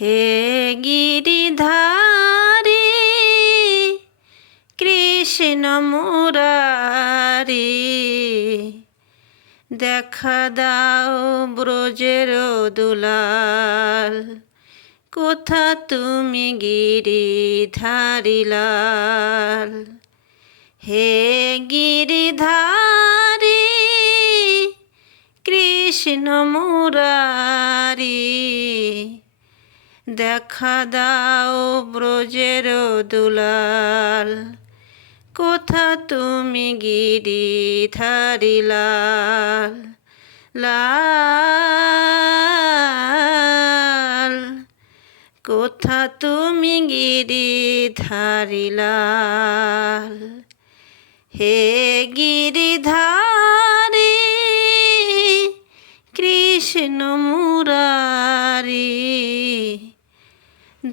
হে গিরিধারী কৃষ্ণ মুরারি, দেখা দাও ব্রজের দুলাল, কোথা তুমি গিরিধারী লাল। হে গিরিধারী কৃষ্ণ মুরারি, দেখা দাও ব্রজের দুলাল, কোথা তুমি গিরিধারী লাল লাল, কোথা তুমি গিরিধারী লাল। হে গিরিধারী কৃষ্ণ মুরারি,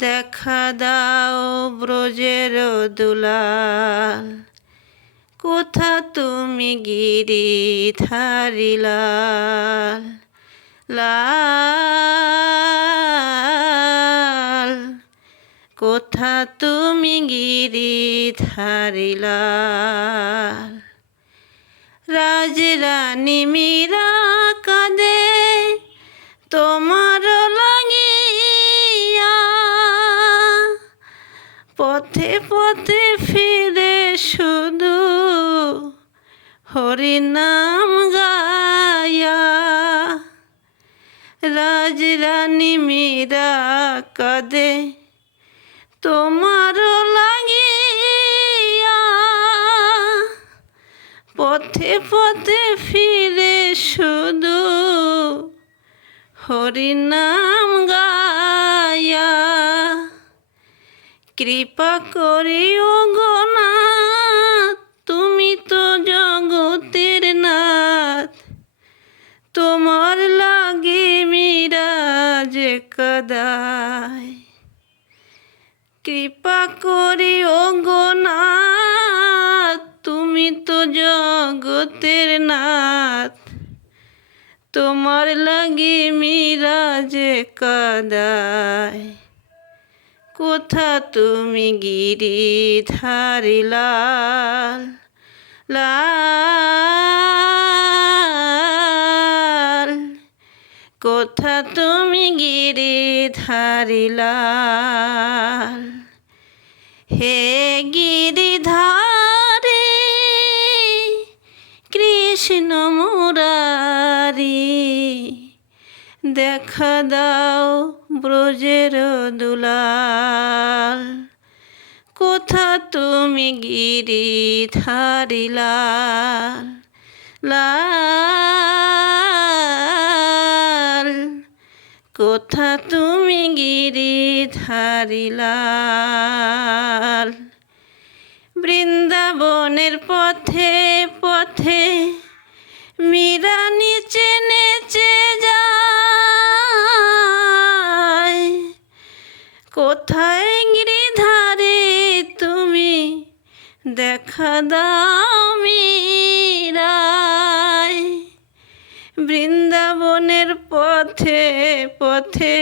দেখা দাও ব্রজের দুলাল, কোথা তুমি গিরিধারী লাল লাল, কোথা তুমি গিরিধারী লাল। রাজরানী মীরা কাঁদে তোমার লাগিয়া, পথে পথে ফিরে শুধু হরিনাম গায়া। রাজরানী মীরা কাঁদে তোমার লাগিয়া, পথে পথে ফিরে শুধু হরিনাম গায়া। কৃপা করিও গো নাথ, তুমি তো জগতের নাথ, তোমার লাগে মীরা যে কাদায়। কৃপা করিও গো নাথ, তুমি তো জগতের নাথ, তোমার লাগে মীরা যে কাদায়। কোথা তুমি গিরিধারী লাল লাল, কোথা তুমি গিরিধারী লাল। হে গিরিধারী কৃষ্ণ মুরারি, দেখা দাও ব্রজের দুলাল, কোথা তুমি গিরিধারী লাল লাল, কোথা তুমি গিরিধারী লাল। বৃন্দাবনের পথে পথে মীরা নিচে নেচে যায়, কোথায় গিরিধারী তুমি দেখা দাও মীরায়। বৃন্দাবনের পথে পথে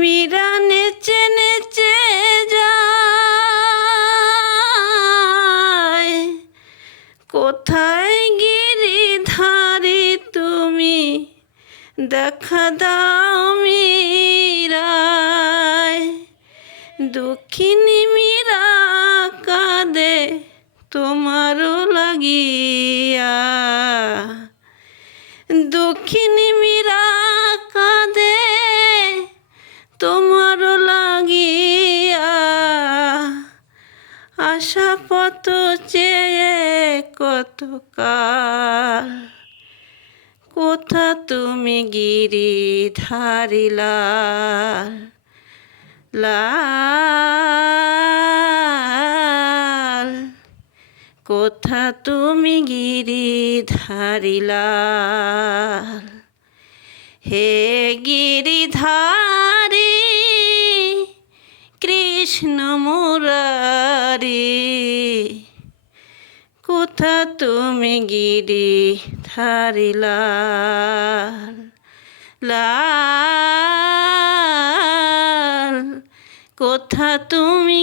মীরা নেচে নেচে যায়, কোথায় গিরিধারী তুমি দেখা দাও মীরায়। দুঃখিনী মীরা কাঁদে তোমারও লাগিয়া, দুঃখিনী মীরা কাঁদে তোমারও লাগিয়া। আশা পথ চেয়ে কতকাল, কোথা তুমি গিরিধারী লাল লাল, কোথা তুমি গিরিধারী লাল। হে গিরিধারী কৃষ্ণ মুরারি, কোথা তুমি গিরিধারী লাল লাল। কোথা তুমি